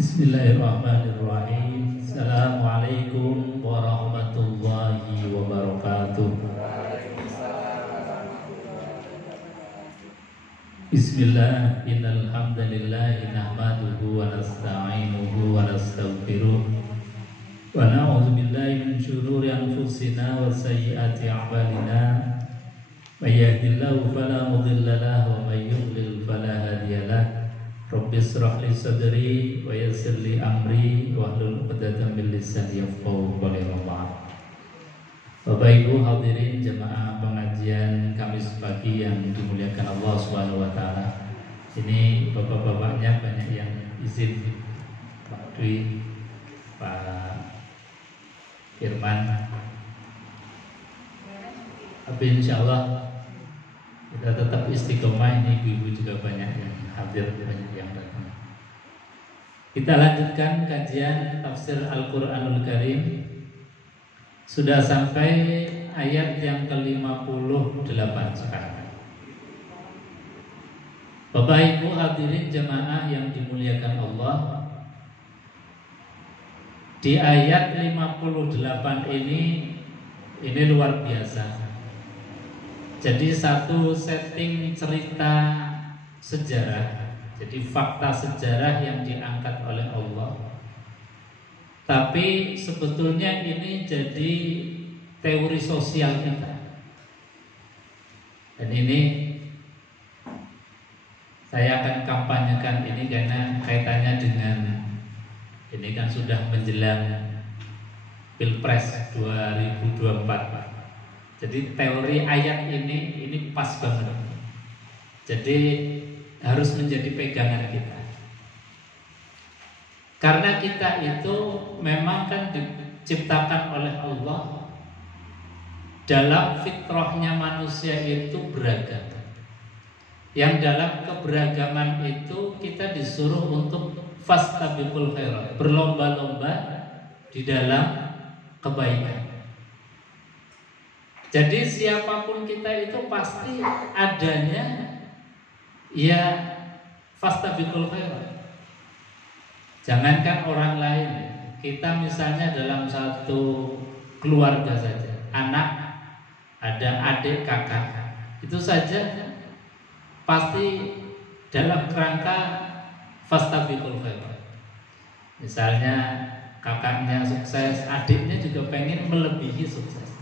Bismillahirrahmanirrahim. Assalamualaikum warahmatullahi wabarakatuh. Bismillah, innal hamdalillah nahmaduhu wa nasta'inuhu wa nastaghfiruh wa na'udzu billahi min shururi anfusina wa sayyiati a'malina. May yahdihillahu fala mudilla lahu wa may yudlil fala hadiya lahu. Rabbi shrah li sadri wa yassir li amri wahlul 'uqdatam min lisani yafqahu qawli. Bapak Ibu hadirin jemaah pengajian Kamis pagi yang dimuliakan Allah Subhanahu wa taala. Ini bapak-bapaknya banyak yang izin, Pak Dwi, Pak Firman. Tapi insyaallah kita tetap istiqomah. Ini ibu-ibu juga banyak yang hadir, banyak yang datang. Kita lanjutkan kajian tafsir Al-Quranul Karim. Sudah sampai ayat yang ke-58 sekarang. Bapak Ibu hadirin jemaah yang dimuliakan Allah, di ayat 58 ini luar biasa. Jadi satu setting cerita sejarah, jadi fakta sejarah yang diangkat oleh Allah. Tapi sebetulnya ini jadi teori sosial kita. Dan ini saya akan kampanyekan ini karena kaitannya dengan ini kan sudah menjelang Pilpres 2024. Jadi teori ayat ini pas banget. Jadi harus menjadi pegangan kita. Karena kita itu memang kan diciptakan oleh Allah. Dalam fitrahnya manusia itu beragam. Yang dalam keberagaman itu kita disuruh untuk fastabiqul khairat, berlomba-lomba di dalam kebaikan. Jadi siapapun kita itu pasti adanya ya fastabiqul khairat. Jangankan orang lain, kita misalnya dalam satu keluarga saja, anak, ada adik, kakak, itu saja pasti dalam kerangka fastabiqul khairat. Misalnya kakaknya sukses, adiknya juga pengen melebihi sukses.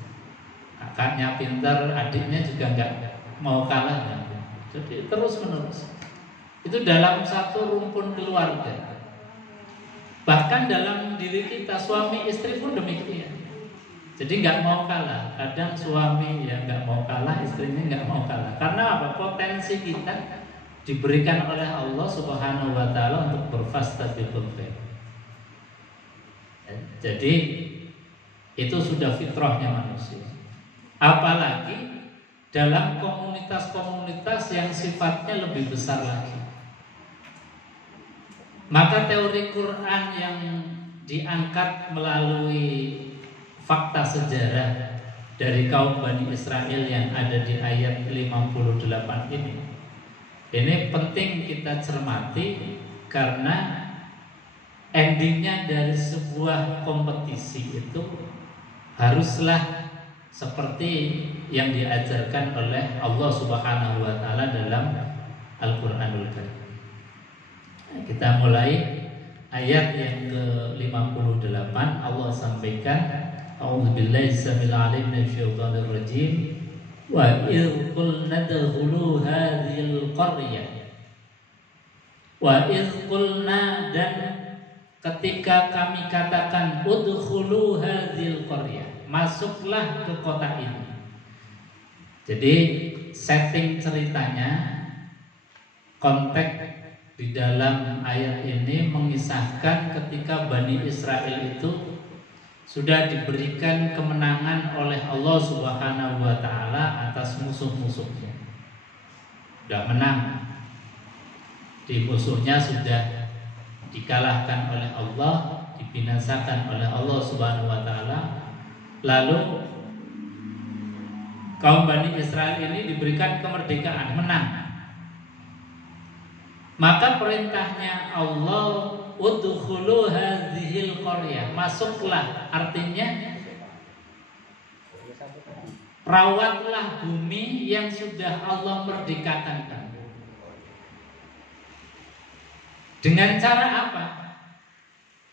Kakaknya pintar, adiknya juga nggak mau kalah. Jadi terus menerus. Itu dalam satu rumpun keluarga. Bahkan dalam diri kita, suami istri pun demikian. Jadi nggak mau kalah. Kadang suami ya nggak mau kalah, istrinya nggak mau kalah. Karena apa? Potensi kita diberikan oleh Allah Subhanahu Wa Taala untuk berfastabiqul khairat. Jadi itu sudah fitrahnya manusia. Apalagi dalam komunitas-komunitas yang sifatnya lebih besar lagi. Maka teori Quran yang diangkat melalui fakta sejarah dari kaum Bani Israel yang ada di ayat 58 ini penting kita cermati, karena endingnya dari sebuah kompetisi itu haruslah seperti yang diajarkan oleh Allah Subhanahu wa taala dalam Al-Qur'anul Karim. Kita mulai ayat yang ke-58. Allah sampaikan, A'udzubillahi samil alim minasyaitonir rajim. Wa idz qulna dkhulu hadhil qaryah. Wa idz qulna, dan ketika kami katakan udkhulu hadhil qaryah, masuklah ke kota ini. Jadi setting ceritanya, konteks di dalam ayat ini mengisahkan ketika Bani Israel itu sudah diberikan kemenangan oleh Allah Subhanahu wa taala atas musuh-musuhnya. Sudah menang. Di musuhnya sudah dikalahkan oleh Allah, dibinasakan oleh Allah Subhanahu wa taala. Lalu kaum Bani Israel ini diberikan kemerdekaan, menang. Maka perintahnya Allah, udkhulu hadzihil qaryah, masuklah, artinya rawatlah bumi yang sudah Allah merdekakan kamu. Dengan cara apa?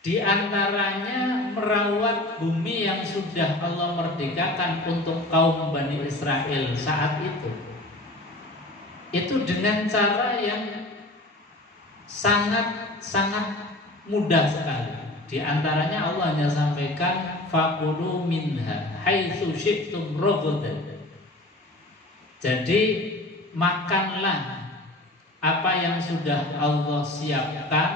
Di antaranya merawat bumi yang sudah Allah merdekakan untuk kaum Bani Israel saat itu. Itu dengan cara yang sangat mudah sekali. Di antaranya Allah hanya sampaikan fakulu minha haitsu syi'tum ragadan. Jadi makanlah apa yang sudah Allah siapkan,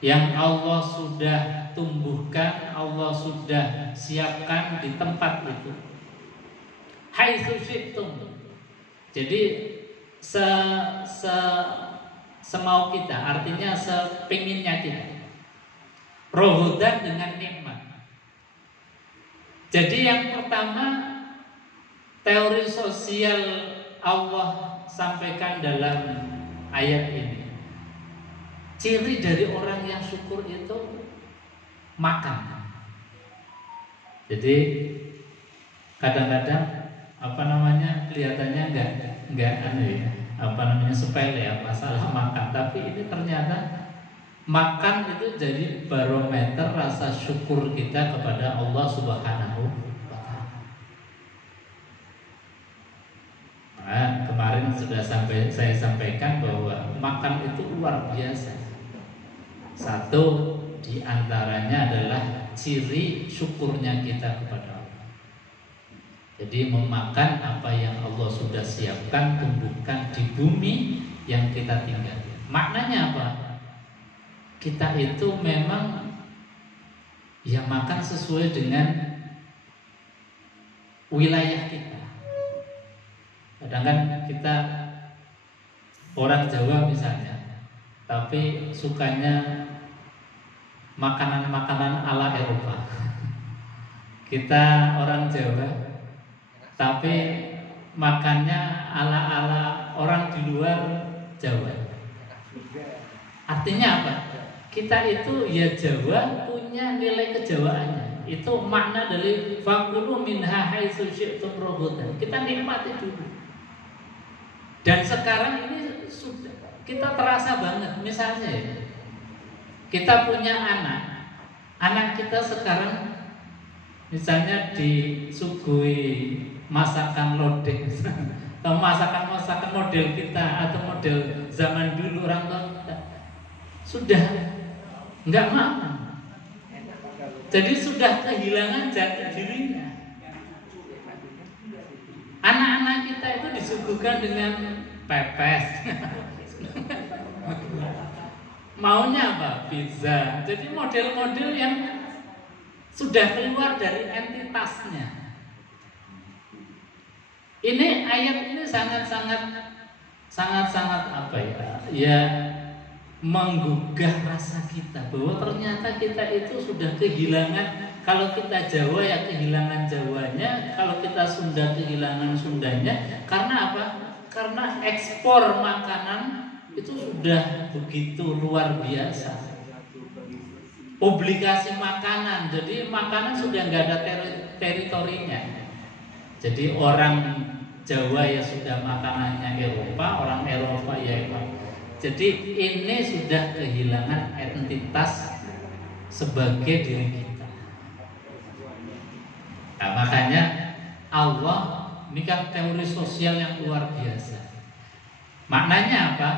yang Allah sudah tumbuhkan, Allah sudah siapkan di tempat itu. Haitsu syi'tum. Jadi semau kita, artinya sepinginnya kita. Rohudan dengan nikmat. Jadi yang pertama, teori sosial Allah sampaikan dalam ayat ini. Ciri dari orang yang syukur itu makan. Jadi kadang-kadang kelihatannya enggak sepele ya masalah makan, tapi ini ternyata makan itu jadi barometer rasa syukur kita kepada Allah Subhanahu wa Ta'ala. Nah, kemarin sudah saya sampaikan bahwa makan itu luar biasa. Satu di antaranya adalah ciri syukurnya kita kepada Allah. Jadi memakan apa yang Allah sudah siapkan, tumbuhkan di bumi yang kita tinggali. Maknanya apa? Kita itu memang ya makan sesuai dengan wilayah kita. Kadang kan kita orang Jawa misalnya, tapi sukanya makanan-makanan ala Eropa. Kita orang Jawa, tapi makannya ala-ala orang di luar Jawa. Artinya apa? Kita itu ya Jawa punya nilai kejawaannya. Itu makna dari fakulu minha haitsu syi'tum ragadan. Kita nikmati dulu. Dan sekarang ini sudah kita terasa banget. Misalnya ya, kita punya anak kita sekarang misalnya disuguhi masakan lodeh atau masakan model kita atau model zaman dulu orang tua kita sudah enggak makan. Jadi sudah kehilangan jati dirinya. Anak-anak kita itu disuguhkan dengan pepes. Maunya apa? Pizza. Jadi model-model yang sudah keluar dari entitasnya. Ini ayat ini sangat-sangat apa ya? Ya menggugah rasa kita bahwa ternyata kita itu sudah kehilangan. Kalau kita Jawa ya kehilangan Jawanya, kalau kita Sunda kehilangan Sundanya. Karena apa? Karena ekspor makanan itu sudah begitu luar biasa. Obligasi makanan, jadi makanan sudah nggak ada teritorinya. Jadi orang Jawa ya sudah makanannya Eropa, orang Eropa ya Eropa. Jadi ini sudah kehilangan entitas sebagai diri kita. Nah, makanya Allah ini kan teori sosial yang luar biasa. Maknanya apa?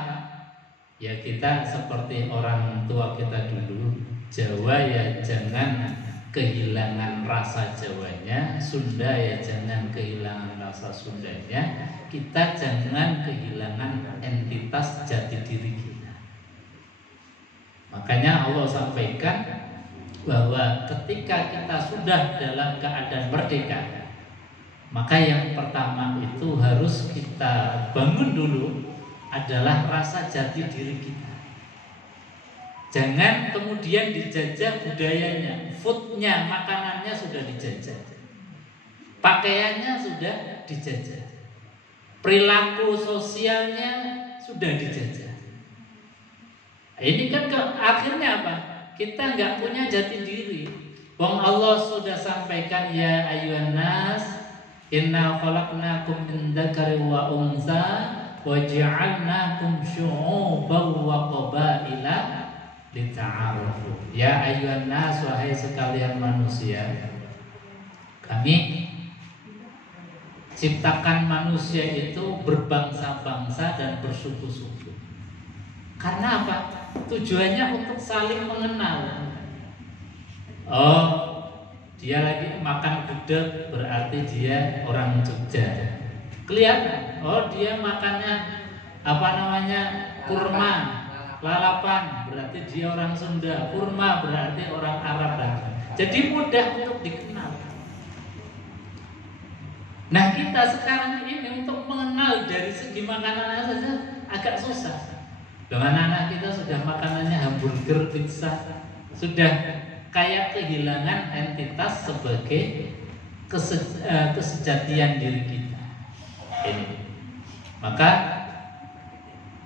Ya kita seperti orang tua kita dulu, Jawa ya jangan kehilangan rasa Jawanya, Sunda ya jangan kehilangan rasa Sundanya, kita jangan kehilangan entitas jati diri kita. Makanya Allah sampaikan bahwa ketika kita sudah dalam keadaan merdeka, maka yang pertama itu harus kita bangun dulu adalah rasa jati diri kita. Jangan kemudian dijajah budayanya, foodnya, makanannya sudah dijajah, pakaiannya sudah dijajah, perilaku sosialnya sudah dijajah. Ini kan akhirnya apa? Kita nggak punya jati diri. Wong Allah sudah sampaikan ya ayyuhan nas inna khalaqnakum min dzakari wa untha wa ja'alnakum syu'uban wa qabaila lita'arafu. Ya ayyuhan nas, wahai sekalian manusia, kami ciptakan manusia itu berbangsa-bangsa dan bersuku-suku. Karena apa? Tujuannya untuk saling mengenal. Oh, dia lagi makan gudeg, berarti dia orang Jogja. Kelihatan. Oh, dia makannya kurma, lalapan, berarti dia orang Sunda. Kurma berarti orang Arab. Jadi mudah untuk dikenal. Nah, kita sekarang ini untuk mengenal dari segi makanannya saja agak susah. Dengan anak kita sudah makanannya hamburger, pizza, sudah kayak kehilangan entitas sebagai kesejatian diri kita. Ini. Maka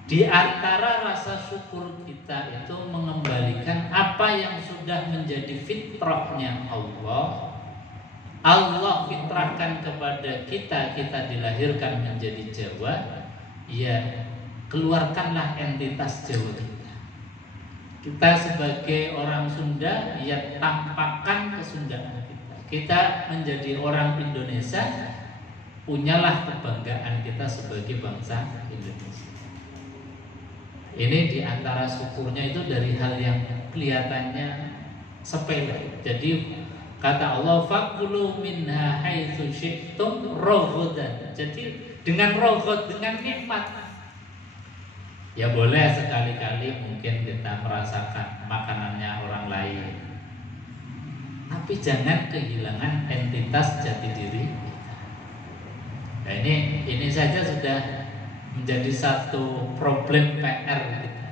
di antara rasa syukur kita itu mengembalikan apa yang sudah menjadi fitrahnya Allah. Allah fitrahkan kepada kita dilahirkan menjadi Jawa, ya keluarkanlah entitas Jawa kita. Kita sebagai orang Sunda, ya tampakkan kesundaan kita. Kita menjadi orang Indonesia, punyalah kebanggaan kita sebagai bangsa Indonesia. Ini diantara syukurnya itu dari hal yang kelihatannya sepele. Jadi kata Allah, fakulu minha haitsu syi'tum raghadan. Jadi dengan raghad, dengan nikmat. Ya boleh sekali-kali mungkin kita merasakan makanannya orang lain, tapi jangan kehilangan entitas jati diri kita. Nah, ini saja sudah menjadi satu problem PR kita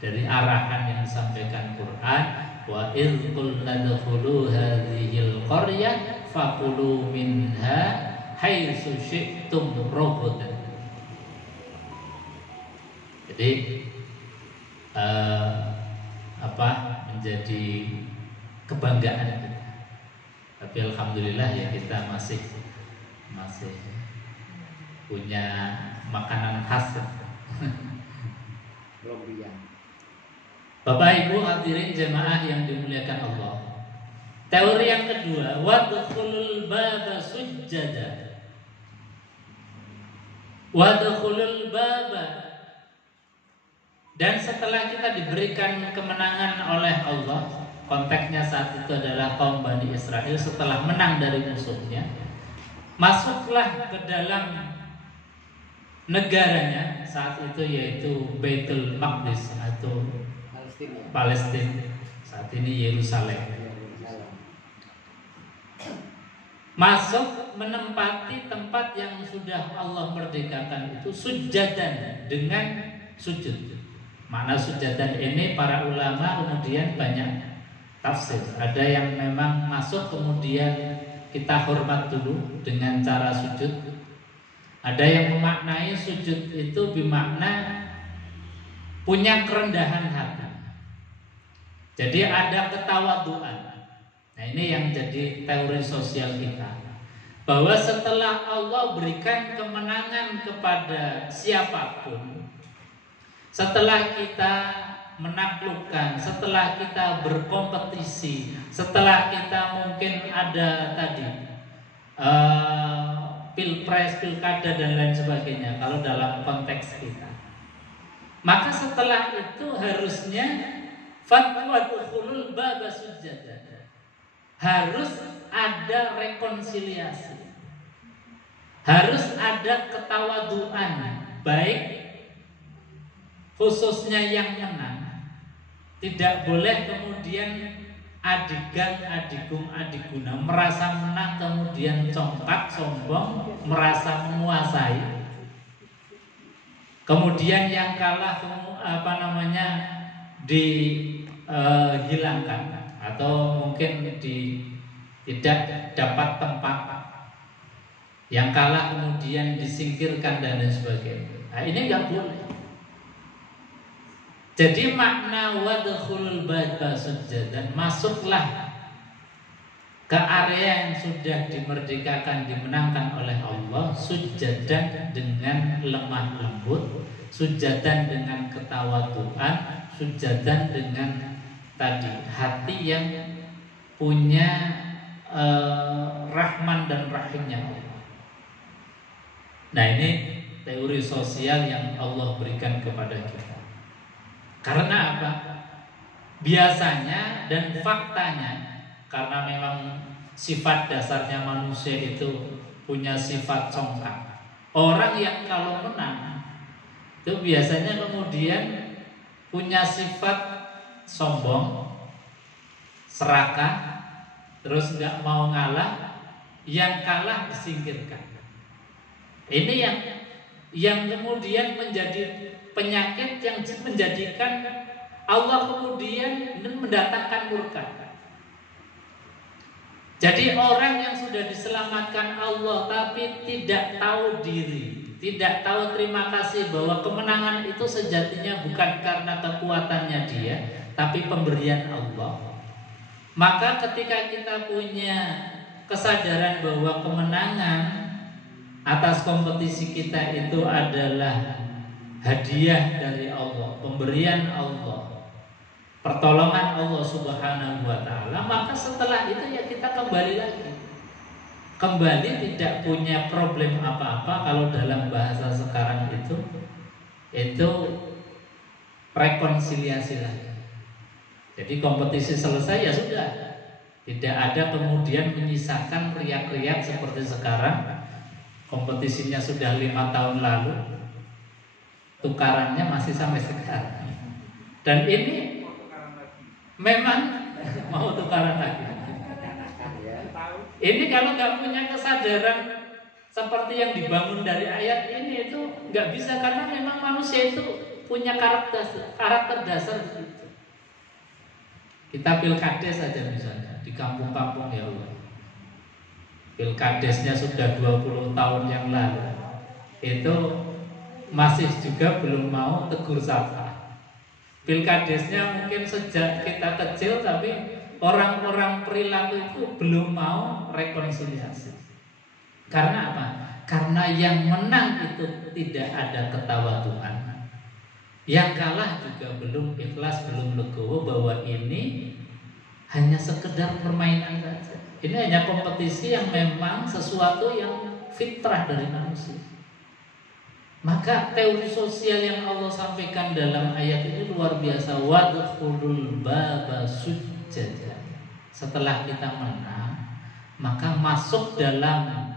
dari arahan yang disampaikan Quran. Wa idh qulna dkhulu hadhil qaryah faqulu minha haitsu syi'tum ragadan. Jadi menjadi kebanggaan kita. Tapi alhamdulillah ya kita masih punya makanan khas. Bapak Ibu hadirin jemaah yang dimuliakan Allah. Teori yang kedua, wadkhulul baba sujjada. Wadkhulul baba. Dan setelah kita diberikan kemenangan oleh Allah, konteksnya saat itu adalah kaum Bani Israel setelah menang dari musuhnya, masuklah ke dalam negaranya saat itu, yaitu Baitul Maqdis atau Palestina, saat ini Yerusalem. Masuk menempati tempat yang sudah Allah merdekakan itu sujadan, dengan sujud. Makna sujadan ini para ulama kemudian banyak tafsir. Ada yang memang masuk kemudian kita hormat dulu dengan cara sujud. Ada yang memaknai sujud itu bermakna punya kerendahan hati. Jadi ada ketawaduan. Nah, ini yang jadi teori sosial kita, bahwa setelah Allah berikan kemenangan kepada siapapun, setelah kita menaklukkan, setelah kita berkompetisi, setelah kita mungkin ada tadi pilpres, pilkada dan lain sebagainya kalau dalam konteks kita, maka setelah itu harusnya fatwadkhulul baba sujada, harus ada rekonsiliasi, harus ada ketawaduan, baik khususnya yang menang. Tidak boleh kemudian adigang, adigung, adiguna, merasa menang kemudian congkak, sombong, merasa menguasai. Kemudian yang kalah dihilangkan atau mungkin tidak dapat tempat. Yang kalah kemudian disingkirkan dan lain sebagainya. Nah, ini nggak boleh. Jadi makna wadkhulul baba sujjadan, masuklah ke area yang sudah dimerdekakan, dimenangkan oleh Allah, sujjadan dengan lemah lembut, sujjadan dengan ketawaduan, sujjadan dengan tadi hati yang punya Rahman dan Rahimnya Allah. Nah, ini teori sosial yang Allah berikan kepada kita. Karena apa? Biasanya dan faktanya, karena memang sifat dasarnya manusia itu punya sifat congkak. Orang yang kalau menang itu biasanya kemudian punya sifat sombong, serakah, terus nggak mau ngalah, yang kalah disingkirkan. Ini yang kemudian menjadi penyakit yang menjadikan Allah kemudian mendatangkan murka. Jadi orang yang sudah diselamatkan Allah tapi tidak tahu diri, tidak tahu terima kasih bahwa kemenangan itu sejatinya bukan karena kekuatannya dia, tapi pemberian Allah. Maka ketika kita punya kesadaran bahwa kemenangan atas kompetisi kita itu adalah hadiah dari Allah, pemberian Allah, pertolongan Allah Subhanahu wa ta'ala, maka setelah itu ya kita kembali lagi. Kembali tidak punya problem apa-apa. Kalau dalam bahasa sekarang itu rekonsiliasi lagi. Jadi kompetisi selesai ya sudah. Tidak ada kemudian menyisakan riak-riak seperti sekarang. Kompetisinya sudah 5 tahun lalu, tukarannya masih sampai sekarang. Dan ini memang mau tukaran lagi. Ini kalau nggak punya kesadaran seperti yang dibangun dari ayat ini, itu nggak bisa, karena memang manusia itu punya karakter dasar begitu. Kita pilkades saja misalnya di kampung-kampung ya Allah. Pilkadesnya sudah 20 tahun yang lalu, itu masih juga belum mau tegur sapa. Pilkadesnya mungkin sejak kita kecil, tapi orang-orang perilaku itu belum mau rekonsiliasi. Karena apa? Karena yang menang itu tidak ada ketawaduan, yang kalah juga belum ikhlas, belum legowo bahwa ini hanya sekedar permainan saja. Ini hanya kompetisi yang memang sesuatu yang fitrah dari manusia. Maka teori sosial yang Allah sampaikan dalam ayat ini luar biasa. Wadkhulul baba sujjadan. Setelah kita menang, maka masuk dalam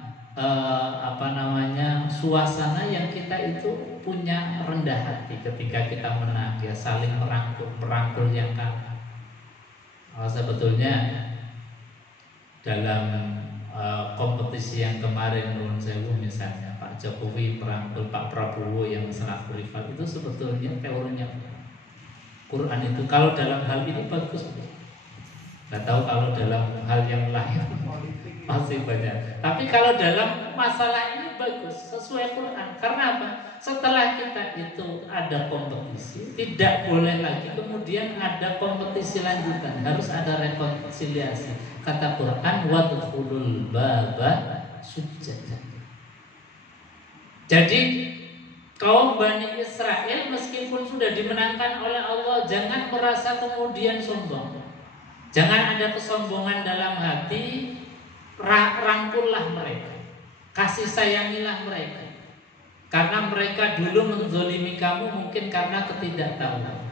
suasana yang kita itu punya rendah hati ketika kita menang. Dia saling merangkul yang kalah. Sebetulnya dalam kompetisi yang kemarin Nuhun Sewu misalnya, Pak Jokowi merangkul Pak Prabowo yang selaku rival, itu sebetulnya teorinya Quran itu kalau dalam hal ini bagus. Nggak tahu kalau dalam hal yang lain masih banyak. Tapi kalau dalam masalah ini bagus, sesuai Quran. Karena apa? Setelah kita itu ada kompetisi, tidak boleh lagi kemudian ada kompetisi lanjutan. Harus ada rekonsiliasi. Kata Quran, wadkhulul baba sujjadan. Jadi kaum Bani Israel meskipun sudah dimenangkan oleh Allah, jangan merasa kemudian sombong. Jangan ada kesombongan dalam hati. Rangkullah mereka, kasih sayangilah mereka. Karena mereka dulu menzolimi kamu mungkin karena ketidaktahuan.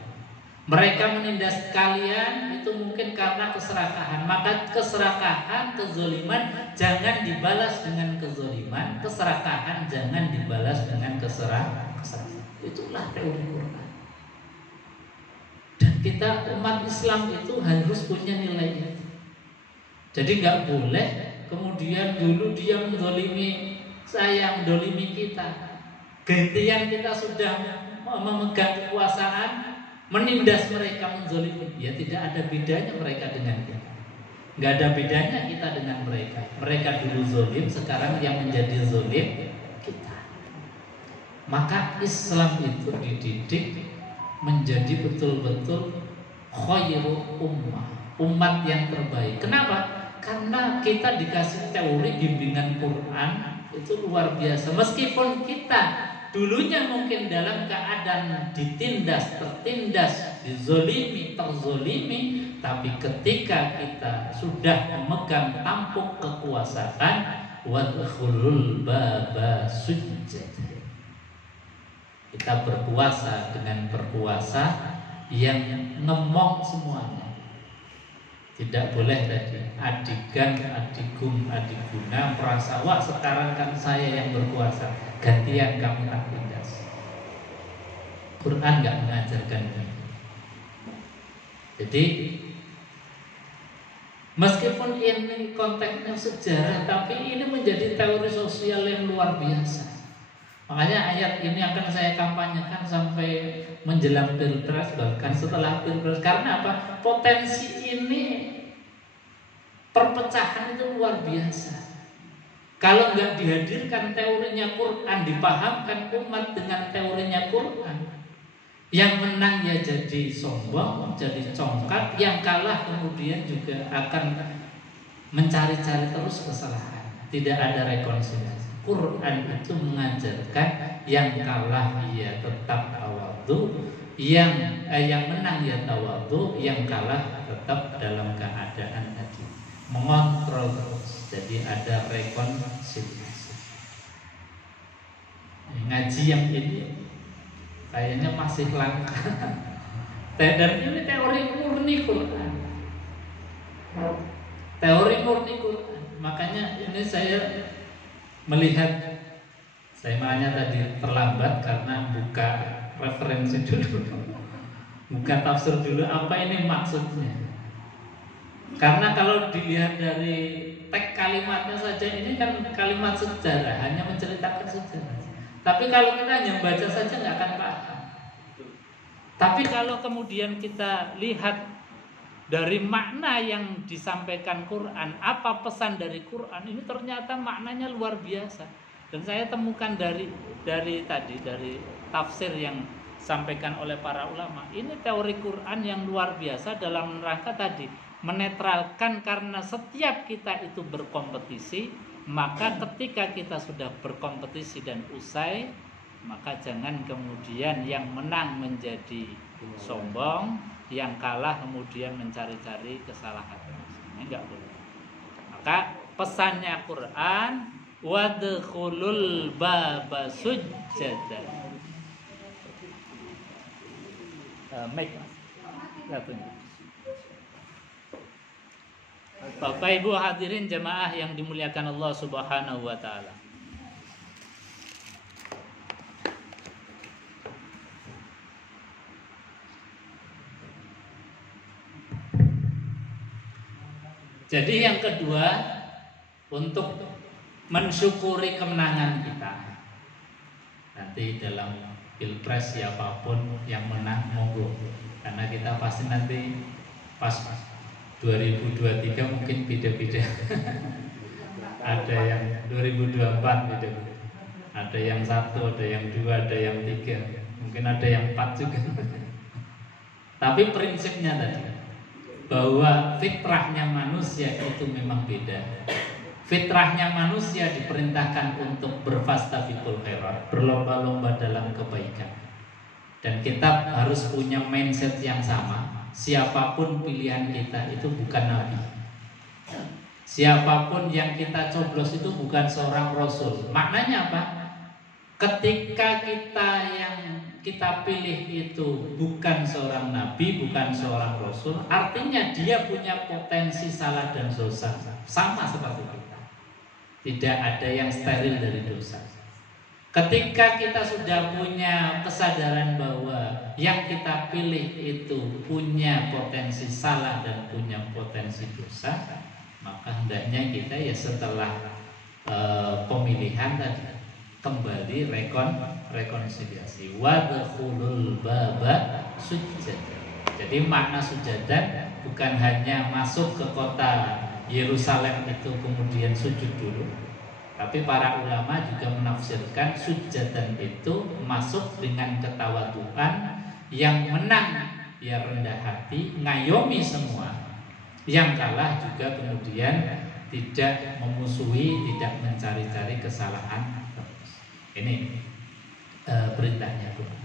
Mereka menindas kalian itu mungkin karena keserakahan. Maka keserakahan, kezoliman jangan dibalas dengan kezoliman. Keserakahan jangan dibalas dengan keserakahan. Itulah teori Quran. Dan kita umat Islam itu harus punya nilai itu. Jadi nggak boleh kemudian dulu dia menzolimi saya, mendolimi kita, gantian kita sudah memegang kekuasaan, menindas mereka, menzolimi. Ya tidak ada bedanya mereka dengan kita. Nggak ada bedanya kita dengan mereka. Mereka dulu zolim, sekarang yang menjadi zolim kita. Maka Islam itu dididik menjadi betul-betul khairu umat yang terbaik. Kenapa? Karena kita dikasih teori bimbingan Quran itu luar biasa. Meskipun kita dulunya mungkin dalam keadaan ditindas, tertindas, dizolimi, terzolimi, tapi ketika kita sudah memegang tampuk kekuasaan, wadkhulul baba sujjad, kita berpuasa dengan berpuasa yang ngemong semuanya. Tidak boleh tadi adigan, adigum, adiguna merasa wah sekarang kan saya yang berkuasa, gantian kamu tak tindas. Quran nggak mengajarkan ini. Jadi meskipun ini konteksnya sejarah, tapi ini menjadi teori sosial yang luar biasa. Makanya ayat ini akan saya kampanyekan sampai menjelang pilpres, bahkan setelah pilpres. Karena apa? Potensi ini, perpecahan itu luar biasa. Kalau nggak dihadirkan teorinya Quran, dipahamkan umat dengan teorinya Quran, yang menang ya jadi sombong, jadi congkak, yang kalah kemudian juga akan mencari-cari terus kesalahan. Tidak ada rekonsiliasi. Quran itu mengajarkan yang kalah ia tetap tawadhu, yang menang ya tawadhu, yang kalah tetap dalam keadaan tadi mengontrol terus. Jadi ada rekonsiliasi. Ngaji yang ini kayaknya masih langka. Dan ini teori murni Quran. Teori murni Quran. Makanya ini saya melihat, saya makanya tadi terlambat karena buka referensi dulu, buka tafsir dulu apa ini maksudnya. Karena kalau dilihat dari teks kalimatnya saja, ini kan kalimat sejarah, hanya menceritakan sejarah. Tapi kalau kita hanya baca saja nggak akan paham. Tapi kalau kemudian kita lihat dari makna yang disampaikan Quran, apa pesan dari Quran, ini ternyata maknanya luar biasa. Dan saya temukan dari tafsir yang disampaikan oleh para ulama, ini teori Quran yang luar biasa dalam rangka tadi menetralkan, karena setiap kita itu berkompetisi, maka ketika kita sudah berkompetisi dan usai, maka jangan kemudian yang menang menjadi sombong, yang kalah kemudian mencari-cari kesalahan. Ini enggak boleh. Maka pesannya Quran, wadkhulul baba sujjadan. Bapak Ibu hadirin jemaah yang dimuliakan Allah Subhanahu wa taala. Jadi yang kedua, untuk mensyukuri kemenangan kita. Nanti dalam pilpres siapapun yang menang monggo. Karena kita pasti nanti pas 2023 mungkin beda-beda. Ada yang 2024 beda-beda. Ada yang 1, ada yang 2, ada yang 3. Mungkin ada yang 4 juga. Tapi prinsipnya tadi, bahwa fitrahnya manusia itu memang beda. Fitrahnya manusia diperintahkan untuk berfastabiqul khairat, berlomba-lomba dalam kebaikan. Dan kita harus punya mindset yang sama. Siapapun pilihan kita itu bukan nabi. Siapapun yang kita coblos itu bukan seorang rasul. Maknanya apa? Ketika kita pilih itu bukan seorang nabi, bukan seorang rasul, artinya dia punya potensi salah dan dosa sama seperti kita. Tidak ada yang steril dari dosa. Ketika kita sudah punya kesadaran bahwa yang kita pilih itu punya potensi salah dan punya potensi dosa, maka hendaknya kita ya setelah pemilihan tadi kembali rekonsiliasi. Wadkhulul baba sujjadan. Jadi makna sujadan bukan hanya masuk ke kota Yerusalem itu kemudian sujud dulu, tapi para ulama juga menafsirkan sujadan itu masuk dengan ketawaduan, Yang menang ya rendah hati, ngayomi semua. Yang kalah juga kemudian tidak memusuhi, tidak mencari-cari kesalahan. Ini perintahnya Tuhan.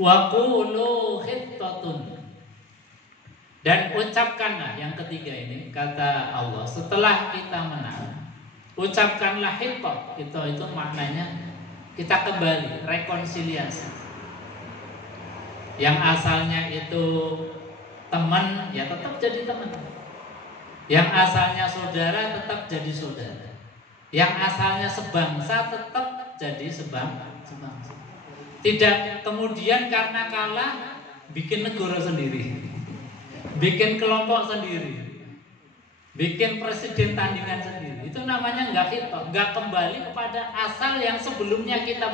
Wa qulu hittatun. Dan ucapkanlah, yang ketiga ini kata Allah, setelah kita menang, ucapkanlah hittat. Itu maknanya kita kembali, rekonsiliasi. Yang asalnya itu teman, ya tetap jadi teman. Yang asalnya saudara, tetap jadi saudara. Yang asalnya sebangsa, tetap jadi sebangsa. Tidak kemudian karena kalah bikin negara sendiri, bikin kelompok sendiri, bikin presiden tandingan sendiri. Itu namanya nggak hittat, nggak kembali kepada asal yang sebelumnya kita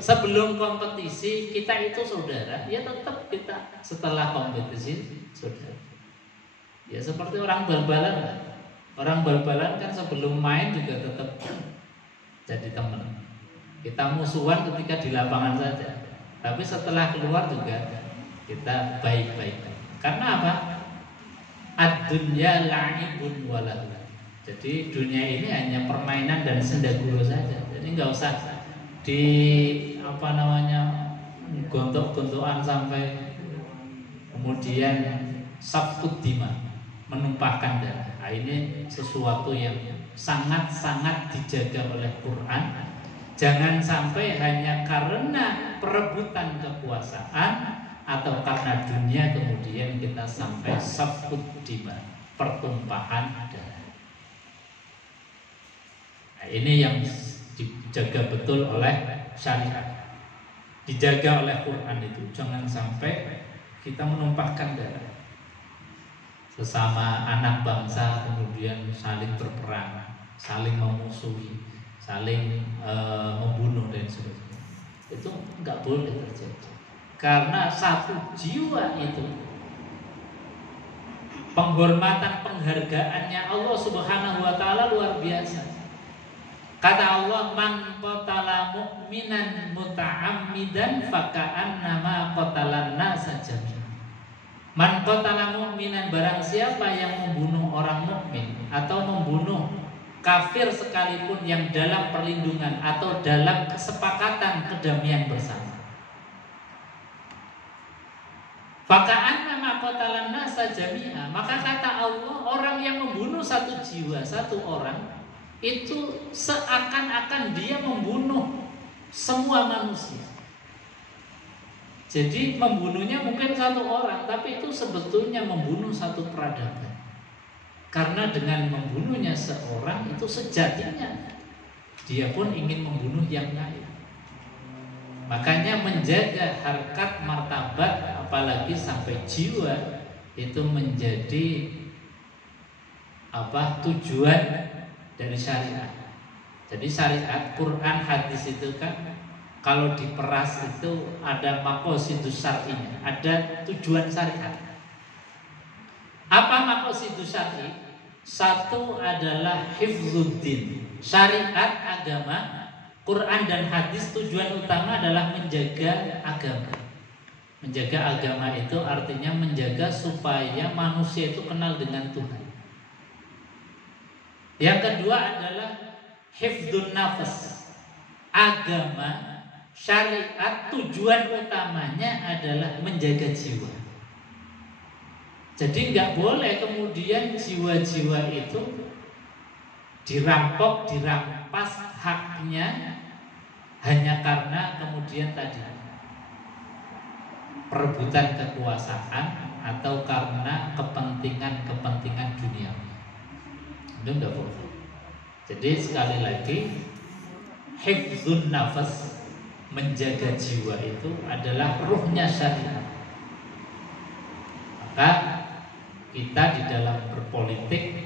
sebelum kompetisi kita itu saudara. Ya tetap kita setelah kompetisi saudara. Ya seperti orang bal-balan. Orang bal-balan kan sebelum main juga tetap jadi teman. Kita musuhan ketika di lapangan saja, tapi setelah keluar juga kita baik-baik. Karena apa? Ad-dunya la'ibun walahu. Jadi dunia ini hanya permainan dan senda gurau saja. Jadi nggak usah di gontok-gontokan sampai kemudian safkut dima, menumpahkan darah. Nah, ini sesuatu yang sangat-sangat dijaga oleh Quran. Jangan sampai hanya karena perebutan kekuasaan atau karena dunia kemudian kita sampai safkut dima, pertumpahan darah. Nah, ini yang dijaga betul oleh syariat, dijaga oleh Quran itu. Jangan sampai kita menumpahkan darah sesama anak bangsa, kemudian saling berperang, saling memusuhi, saling membunuh dan sebagainya. Itu nggak boleh terjadi. Karena satu jiwa itu penghormatan penghargaannya Allah Subhanahu wa taala luar biasa. Kata Allah, man qatala mu'minan muta'ammidan faka'annama qatalan nasa jami'an. Man qatala mu'minan, barang siapa yang membunuh orang mukmin atau membunuh kafir sekalipun yang dalam perlindungan atau dalam kesepakatan kedamaian bersama. Faka'annama qatalan nasa jami'an. Maka kata Allah, orang yang membunuh satu jiwa, satu orang, itu seakan-akan dia membunuh semua manusia. Jadi membunuhnya mungkin satu orang, tapi itu sebetulnya membunuh satu peradaban. Karena dengan membunuhnya seorang itu sejatinya dia pun ingin membunuh yang lain. Makanya menjaga harkat martabat apalagi sampai jiwa itu menjadi tujuan dari syariat. Jadi syariat, Quran, hadis itu kan kalau diperas itu ada maqasidus syar'inya, ada tujuan syariat. Apa maqasidus syar'i? Satu adalah hifzuddin, syariat agama, Quran dan hadis tujuan utama adalah menjaga agama. Menjaga agama itu artinya menjaga supaya manusia itu kenal dengan Tuhan. Yang kedua adalah hifdzun nafas. Agama, syariat tujuan utamanya adalah menjaga jiwa. Jadi nggak boleh kemudian jiwa-jiwa itu dirampok, dirampas haknya hanya karena kemudian tadi perebutan kekuasaan atau karena kepentingan dunia. Itu enggak boleh. Jadi sekali lagi, hifdzun nafas, menjaga jiwa itu adalah ruhnya syariat. Maka kita di dalam berpolitik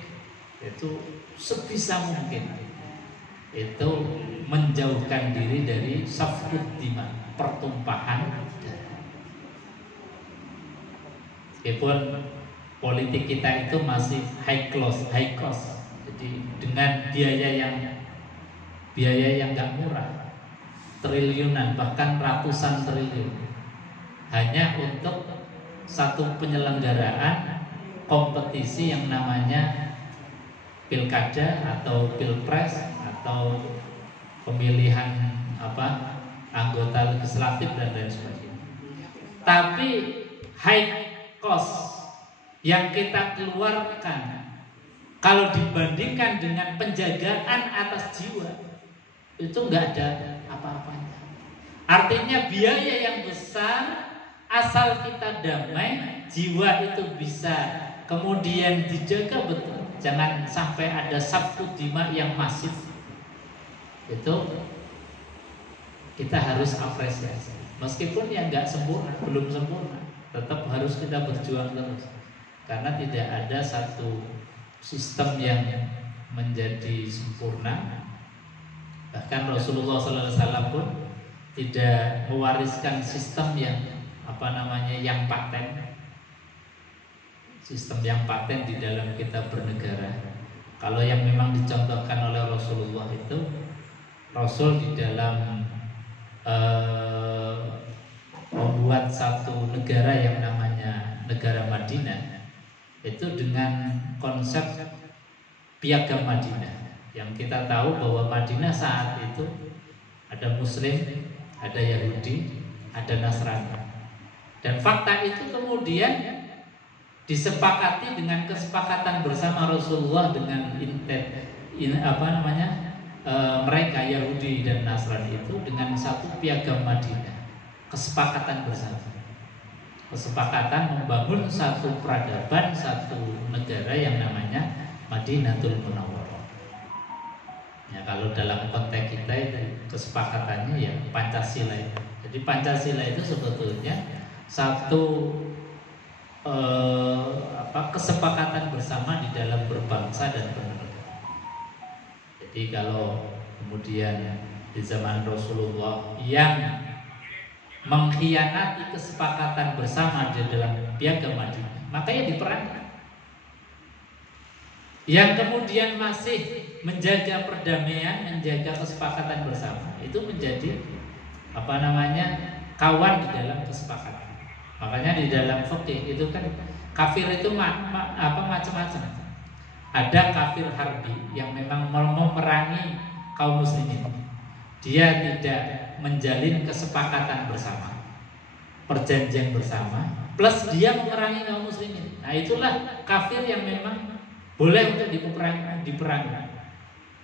itu sebisa mungkin itu menjauhkan diri dari safkut dima, pertumpahan darah. Meskipun politik kita itu masih high cost. Jadi dengan biaya yang nggak murah, triliunan bahkan ratusan triliun. hanya untuk satu penyelenggaraan kompetisi yang namanya pilkada atau pilpres atau pemilihan anggota legislatif dan lain sebagainya. Tapi high cost yang kita keluarkan kalau dibandingkan dengan penjagaan atas jiwa itu nggak ada apa-apanya. Artinya biaya yang besar asal kita damai, jiwa itu bisa kemudian dijaga betul. Jangan sampai ada sabtu dima yang masif. Itu kita harus apresiasi. Meskipun yang nggak sempurna, belum sempurna, tetap harus kita berjuang terus. Karena tidak ada satu sistem yang menjadi sempurna. Bahkan Rasulullah SAW pun tidak mewariskan sistem yang yang paten. Sistem yang paten di dalam kita bernegara. Kalau yang memang dicontohkan oleh Rasulullah itu, Rasul di dalam membuat satu negara yang namanya negara Madinah itu dengan konsep piagam Madinah. Yang kita tahu bahwa Madinah saat itu ada Muslim, ada Yahudi, ada Nasrani. Dan fakta itu kemudian disepakati dengan kesepakatan bersama Rasulullah dengan mereka Yahudi dan Nasrani itu dengan satu piagam Madinah, kesepakatan bersama, kesepakatan membangun satu peradaban, satu negara yang namanya Madinatul Munawwarah. Ya, kalau dalam konteks kita itu kesepakatannya ya Pancasila itu. Jadi Pancasila itu sebetulnya satu kesepakatan bersama di dalam berbangsa dan bernegara. Jadi kalau kemudian di zaman Rasulullah yang mengkhianati kesepakatan bersama di dalam piagam Madinah, makanya diperangkan. Yang kemudian masih menjaga perdamaian, menjaga kesepakatan bersama, itu menjadi kawan di dalam kesepakatan. Makanya di dalam fikih itu kan kafir itu macam-macam. Ada kafir harbi yang memang mau memerangi kaum muslimin. Dia tidak menjalin kesepakatan bersama, perjanjian bersama, plus dia memerangi kaum muslimin. Nah, itulah kafir yang memang boleh untuk diperangi.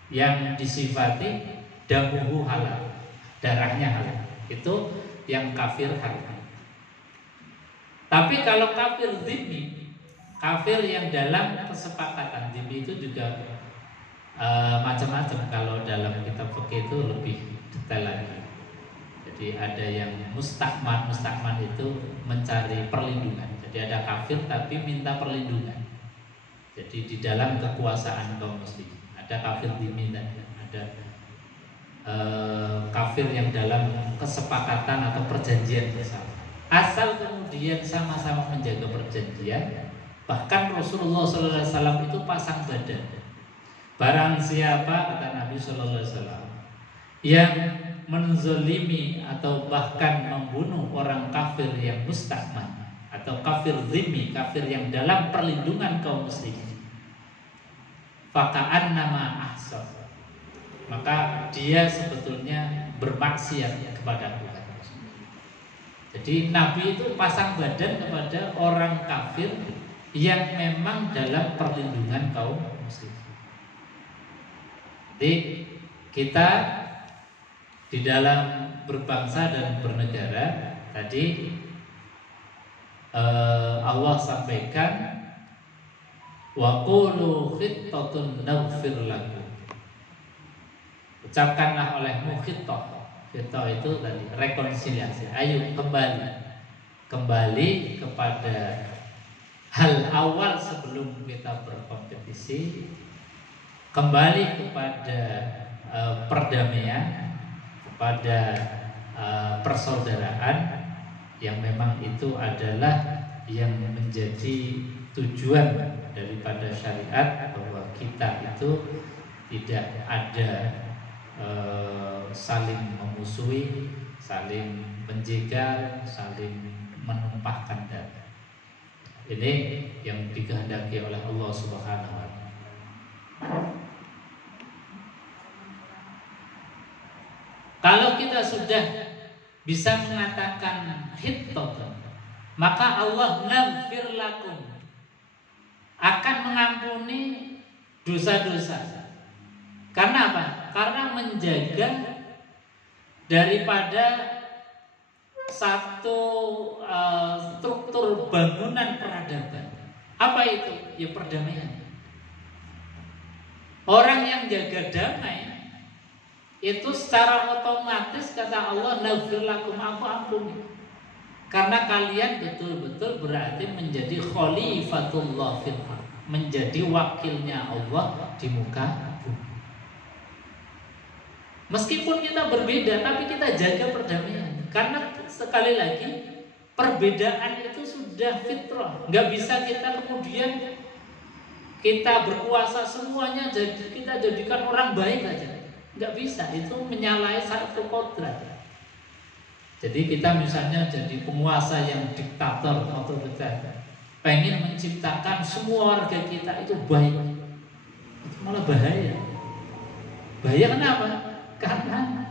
Yang disifati damuhu halal, darahnya halal. Itu yang kafir harbi. Tapi kalau kafir dhimmi, kafir yang dalam kesepakatan, dhimmi itu juga macam-macam. Kalau dalam kitab fikih itu lebih detail lagi. Jadi ada yang mustakman itu mencari perlindungan. Jadi ada kafir tapi minta perlindungan. Jadi di dalam kekuasaan kaum muslim ada kafir dhimmi dan ada kafir yang dalam kesepakatan atau perjanjian bersama. Asal kemudian sama-sama menjaga perjanjian. Bahkan Rasulullah SAW itu pasang badan. Barang siapa, kata Nabi SAW, yang menzolimi atau bahkan membunuh orang kafir yang mustakman atau kafir dhimmi, kafir yang dalam perlindungan kaum muslimin, faka'an nama ahsab, maka dia sebetulnya bermaksiat kepada Tuhan. Jadi Nabi itu pasang badan kepada orang kafir yang memang dalam perlindungan kaum muslim. Jadi kita di dalam berbangsa dan bernegara tadi Allah sampaikan wa qulu khittatun naghfir lakum. Ucapkanlah olehmu khittah. Khittah itu tadi rekonsiliasi. Ayo kembali kepada hal awal sebelum kita berkompetisi, kembali kepada perdamaian, kepada persaudaraan yang memang itu adalah yang menjadi tujuan daripada syariat, bahwa kita itu tidak ada saling memusuhi, saling menjegal, saling menumpahkan darah. Ini yang dikehendaki oleh Allah Subhanahu wa taala. Kalau kita sudah bisa mengatakan hittot, maka Allah naghfir lakum, akan mengampuni dosa-dosa. Karena apa? Karena menjaga daripada satu struktur bangunan peradaban. Apa itu? Ya perdamaian. Orang yang jaga damai itu secara otomatis kata Allah naghfir lakum, aku ampuni. Karena kalian betul-betul berarti menjadi khalifatullah fil ardh, menjadi wakilnya Allah di muka bumi. Meskipun kita berbeda, tapi kita jaga perdamaian. Karena sekali lagi perbedaan itu sudah fitrah. Nggak bisa kita kemudian kita berkuasa semuanya jadi kita jadikan orang baik aja. Nggak bisa, itu menyalahi satu kodrat. Jadi kita misalnya jadi penguasa yang diktator atau otoriter, pengen menciptakan semua warga kita itu baik, itu malah bahaya. Bahaya kenapa? Karena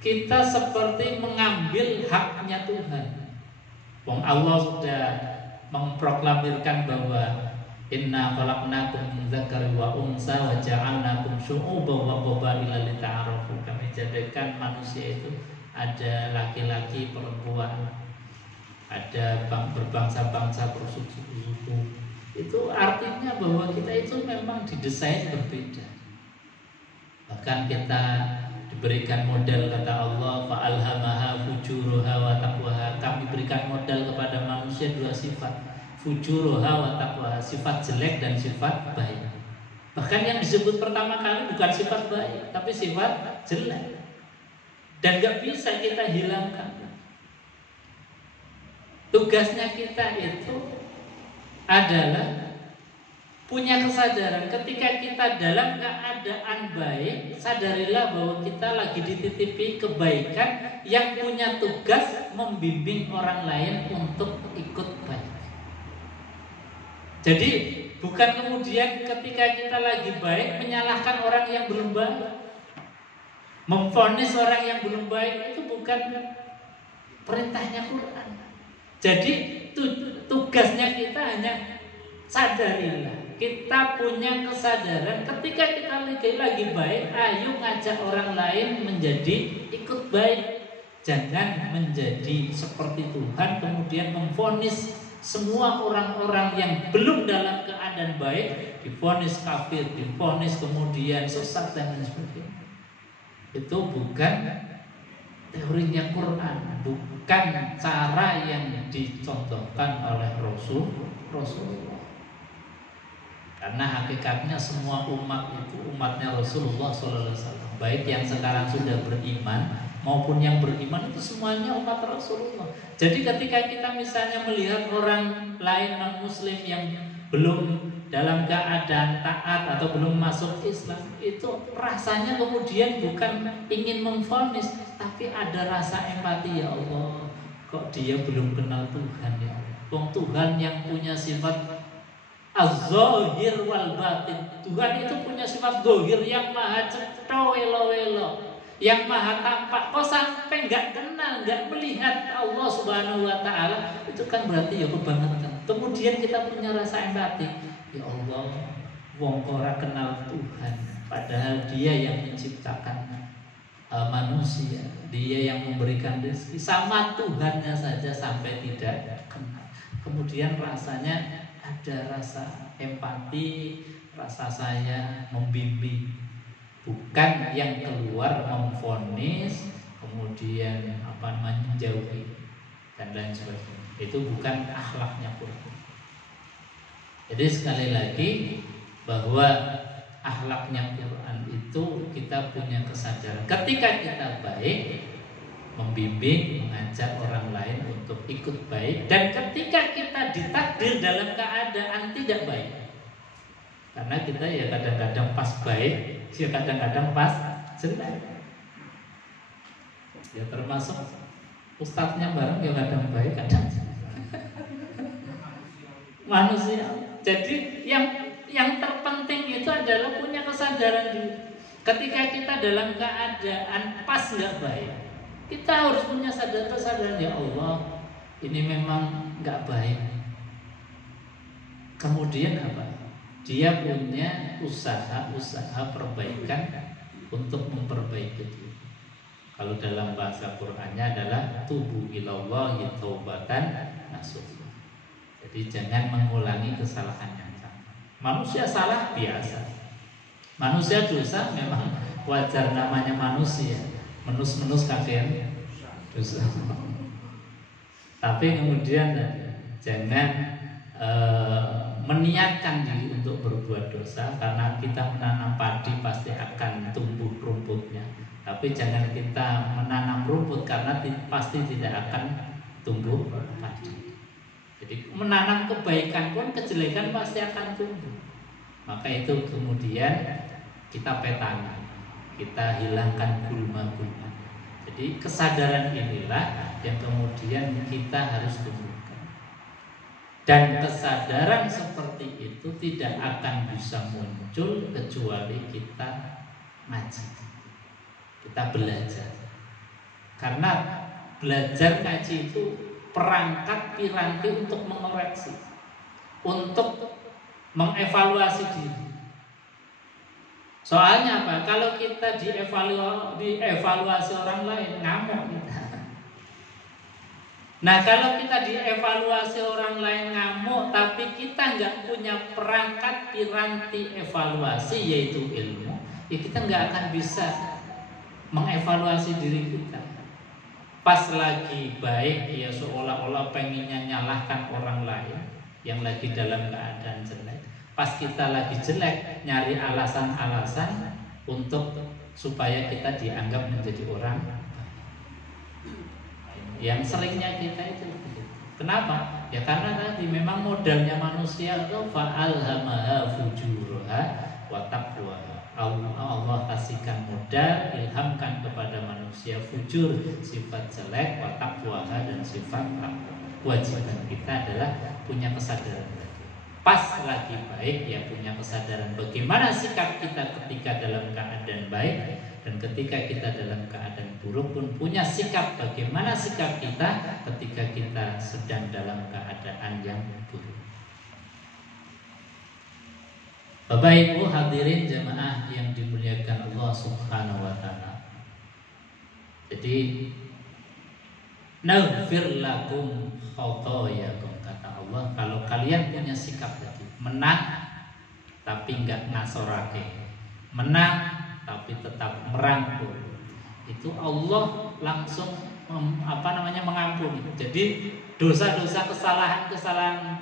kita seperti mengambil haknya Tuhan. Wong Allah sudah memproklamirkan bahwa inna khalaqnakum min dzakari wa unsa wa ja'alnakum syu'uban wa qabaila lita'arafu. Kami jadikan manusia itu ada laki-laki, perempuan, ada berbangsa-bangsa, bersuku-suku. Itu artinya bahwa kita itu memang didesain berbeda. Bahkan kita diberikan modal kata Allah fa'alhamaha fujuruha wa taqwaha. Kami berikan modal kepada manusia dua sifat, fujuruha wa taqwaha, sifat jelek dan sifat baik. Bahkan yang disebut pertama kali bukan sifat baik, tapi sifat jelek. Dan gak bisa kita hilangkan. Tugasnya kita itu adalah punya kesadaran ketika kita dalam keadaan baik, sadarilah bahwa kita lagi dititipi kebaikan yang punya tugas membimbing orang lain untuk ikut baik. Jadi bukan kemudian ketika kita lagi baik menyalahkan orang yang belum baik. Memvonis orang yang belum baik itu bukan perintahnya Quran. Jadi tugasnya kita hanya sadarilah, kita punya kesadaran ketika kita lagi baik, ayo ngajak orang lain menjadi ikut baik. Jangan menjadi seperti Tuhan kemudian memvonis semua orang-orang yang belum dalam keadaan baik, divonis kafir, divonis kemudian sesat dan lain sebagainya. Itu bukan teorinya Quran, bukan cara yang dicontohkan oleh Rasulullah. Karena hakikatnya semua umat itu umatnya Rasulullah SAW, baik yang sekarang sudah beriman maupun yang beriman itu semuanya umat Rasulullah. Jadi ketika kita misalnya melihat orang lain non-muslim yang belum dalam keadaan taat atau belum masuk Islam, itu rasanya kemudian bukan ingin memvonis, tapi ada rasa empati. Ya Allah, kok dia belum kenal Tuhan ya Allah. Tuhan yang punya sifat az-zahir wal batin. Tuhan itu punya sifat zahir yang maha cetha welo-welo, yang maha tampak. Kok sampai nggak kenal, nggak melihat Allah Subhanahu wa taala, itu kan berarti ya kebangetan. Kemudian kita punya rasa empati. Ya Allah, wong ora kenal Tuhan, padahal Dia yang menciptakan manusia, Dia yang memberikan rezeki, sama Tuhannya saja sampai tidak kenal. Kemudian rasanya ada rasa empati, rasa sayang, membimbing, bukan yang keluar memvonis, kemudian menjauhi dan lain sebagainya. Itu bukan akhlaknya Quran. Jadi sekali lagi bahwa akhlaknya Quran itu kita punya kesadaran ketika kita baik, membimbing, mengajak orang lain untuk ikut baik, dan ketika kita ditakdir dalam keadaan tidak baik. Karena kita ya kadang-kadang pas baik, ya kadang-kadang pas jelek. Ya termasuk ustadznya bareng ya kadang baik, kadang jelek. manusia. Jadi yang terpenting itu adalah punya kesadaran diri. Ketika kita dalam keadaan pas nggak baik, kita harus punya kesadaran, ya Allah, ini memang nggak baik. Kemudian apa? Dia punya usaha perbaikan untuk memperbaiki diri. Kalau dalam bahasa Qur'annya adalah tubu ilallahi taubatan nasuh. Jadi jangan mengulangi kesalahan yang sama. Manusia salah biasa. Manusia dosa memang wajar, namanya manusia. Menus-menus kakek dosa. Tapi kemudian jangan meniatkan diri untuk berbuat dosa, karena kita menanam padi pasti akan tumbuh rumputnya. Tapi jangan kita menanam rumput karena pasti tidak akan tumbuh padi. Jadi menanam kebaikan pun kejelekan pasti akan tumbuh. Maka itu kemudian kita petani, kita hilangkan gulma-gulma. Jadi kesadaran inilah yang kemudian kita harus tumbuhkan. Dan kesadaran seperti itu tidak akan bisa muncul kecuali kita ngaji, kita belajar. Karena belajar ngaji itu perangkat piranti untuk mengoreksi, untuk mengevaluasi diri. Soalnya apa? Kalau kita dievaluasi orang lain, ngamuk kita. Nah, kalau kita dievaluasi orang lain ngamuk, tapi kita nggak punya perangkat piranti evaluasi, yaitu ilmu, ya kita nggak akan bisa mengevaluasi diri kita. Pas lagi baik, ya seolah-olah pengennya nyalahkan orang lain yang lagi dalam keadaan jelek. Pas kita lagi jelek, nyari alasan-alasan untuk supaya kita dianggap menjadi orang. Yang seringnya kita itu begitu. Kenapa? Ya karena tadi memang modalnya manusia itu fa'alhamaha fujuraha wa taqwaha. Allah kasihkan modal, ilhamkan kepada manusia fujur, sifat jelek, wa taqwaha, dan sifat takwa. Kewajiban kita adalah punya kesadaran. Pas lagi baik, ya punya kesadaran bagaimana sikap kita ketika dalam keadaan baik, dan ketika kita dalam keadaan buruk pun punya sikap bagaimana sikap kita ketika kita sedang dalam keadaan yang buruk. Bapak Ibu hadirin jamaah yang dimuliakan Allah Subhanahu wa taala. Jadi naghfir lakum khotoyakum, kata Allah, kalau kalian punya sikap tadi, menang tapi enggak ngasorake, menang tapi tetap merangkul, itu Allah langsung mengampuni. Jadi dosa-dosa, kesalahan-kesalahan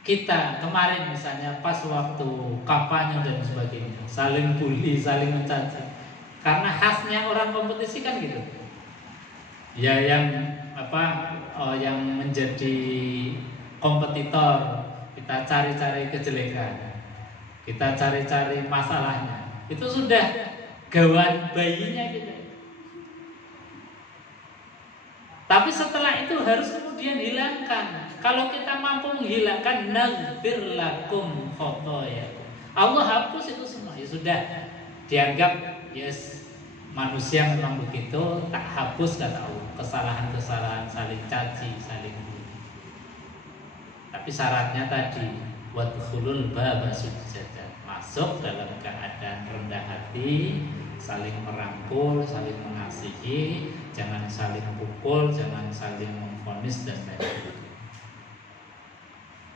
kita kemarin, misalnya pas waktu kampanye dan sebagainya, saling bully, saling mencaci, karena khasnya orang kompetisi kan gitu. Ya yang menjadi kompetitor, kita cari-cari kejelekan, kita cari-cari masalahnya. Itu sudah gawat bayinya kita. Tapi setelah itu harus kemudian hilangkan. Kalau kita mampu menghilangkan, naghfir lakum khotoyakum, Allah hapus itu semua. Ya sudah, dianggap yes, manusia memang begitu, tak hapus kata Allah kesalahan-kesalahan, saling caci, saling bully. Tapi syaratnya tadi, wadkhulul baba sujada, masuk dalam keadaan rendah hati, saling merangkul, saling mengasihi, jangan saling pukul, jangan saling memvonis dan lain-lain.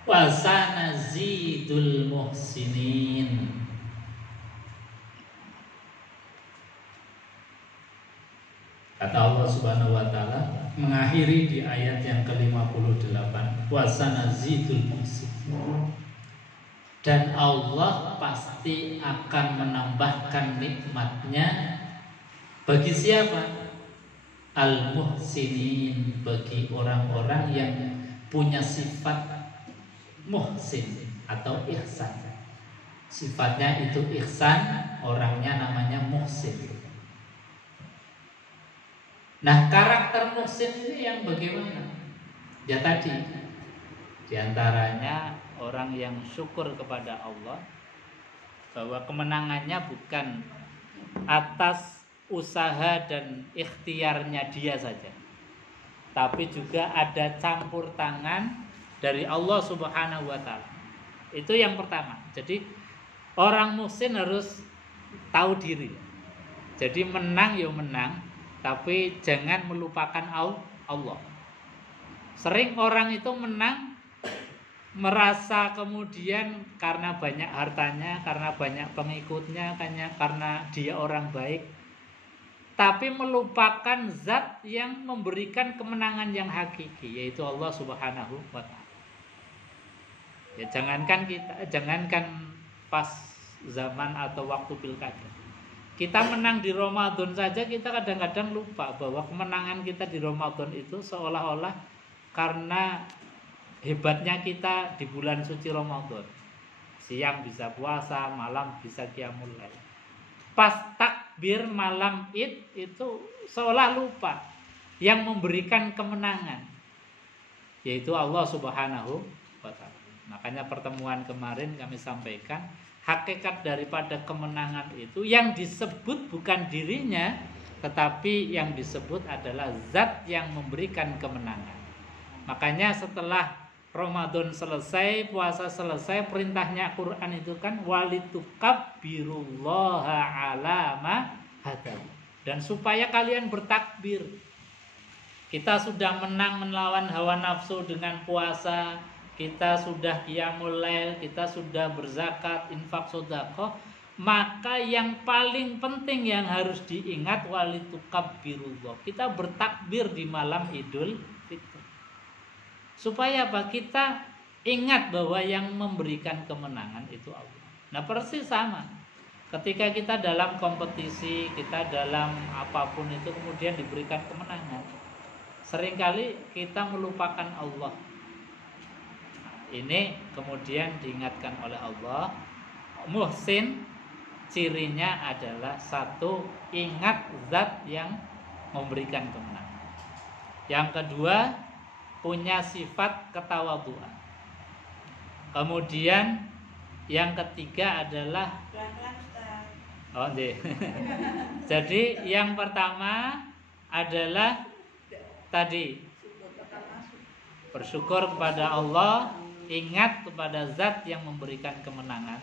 Wa sanazidul muhsinin. Kata Allah Subhanahu wa taala mengakhiri di ayat yang ke-58, wa sanazidul muhsinin. Dan Allah pasti akan menambahkan nikmatnya bagi siapa? Al-muhsinin, bagi orang-orang yang punya sifat muhsin atau ihsan. Sifatnya itu ihsan, orangnya namanya muhsin. Nah, karakter muhsin ini yang bagaimana? Ya tadi, diantaranya orang yang syukur kepada Allah, bahwa kemenangannya bukan atas usaha dan ikhtiarnya dia saja, tapi juga ada campur tangan dari Allah Subhanahu wa taala. Itu yang pertama. Jadi orang muhsin harus tahu diri. Jadi menang ya menang, tapi jangan melupakan Allah. Sering orang itu menang merasa kemudian karena banyak hartanya, karena banyak pengikutnya, karena dia orang baik, tapi melupakan zat yang memberikan kemenangan yang hakiki, yaitu Allah Subhanahu wa taala. Ya jangankan pas zaman atau waktu pilkada. Kita menang di Ramadan saja, kita kadang-kadang lupa bahwa kemenangan kita di Ramadan itu seolah-olah karena hebatnya kita di bulan suci Ramadan. Siang bisa puasa, malam bisa qiyamul lail. Pas takbir malam Id itu seolah lupa yang memberikan kemenangan, yaitu Allah Subhanahu wa taala. Makanya pertemuan kemarin kami sampaikan, hakikat daripada kemenangan itu yang disebut bukan dirinya, tetapi yang disebut adalah zat yang memberikan kemenangan. Makanya setelah Ramadan selesai, puasa selesai, perintahnya Quran itu kan walitukabbirullaha ala ma hadakum, dan supaya kalian bertakbir. Kita sudah menang melawan hawa nafsu dengan puasa, kita sudah qiyamul lail, kita sudah berzakat, infak, sedekah, maka yang paling penting yang harus diingat walitukabbirullaha. Kita bertakbir di malam Idul Fitri. Supaya apa? Kita ingat bahwa yang memberikan kemenangan itu Allah. Nah, persis sama. Ketika kita dalam kompetisi, kita dalam apapun itu kemudian diberikan kemenangan, seringkali kita melupakan Allah. Ini kemudian diingatkan oleh Allah. Muhsin cirinya adalah satu, ingat zat yang memberikan kemenangan. Yang kedua, punya sifat ketawadhuan. Kemudian yang ketiga adalah jadi yang pertama adalah tadi bersyukur kepada Allah, ingat kepada zat yang memberikan kemenangan.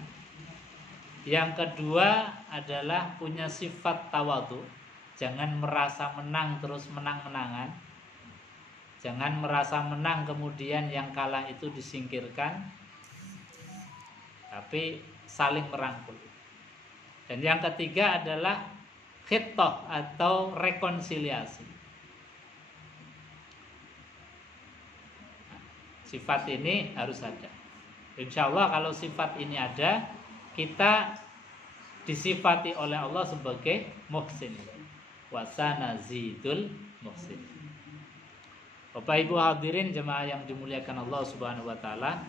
Yang kedua adalah punya sifat tawadhu. Jangan merasa menang terus menang-menangan. Jangan merasa menang kemudian yang kalah itu disingkirkan, tapi saling merangkul. Dan yang ketiga adalah khitah atau rekonsiliasi. Sifat ini harus ada. Insya Allah kalau sifat ini ada, kita disifati oleh Allah sebagai muhsin. Wasanazidul muhsin. Bapak Ibu hadirin jemaah yang dimuliakan Allah Subhanahu wa taala,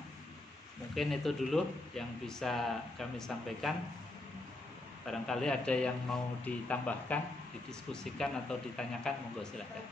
mungkin itu dulu yang bisa kami sampaikan. Barangkali ada yang mau ditambahkan, didiskusikan atau ditanyakan, monggo silakan.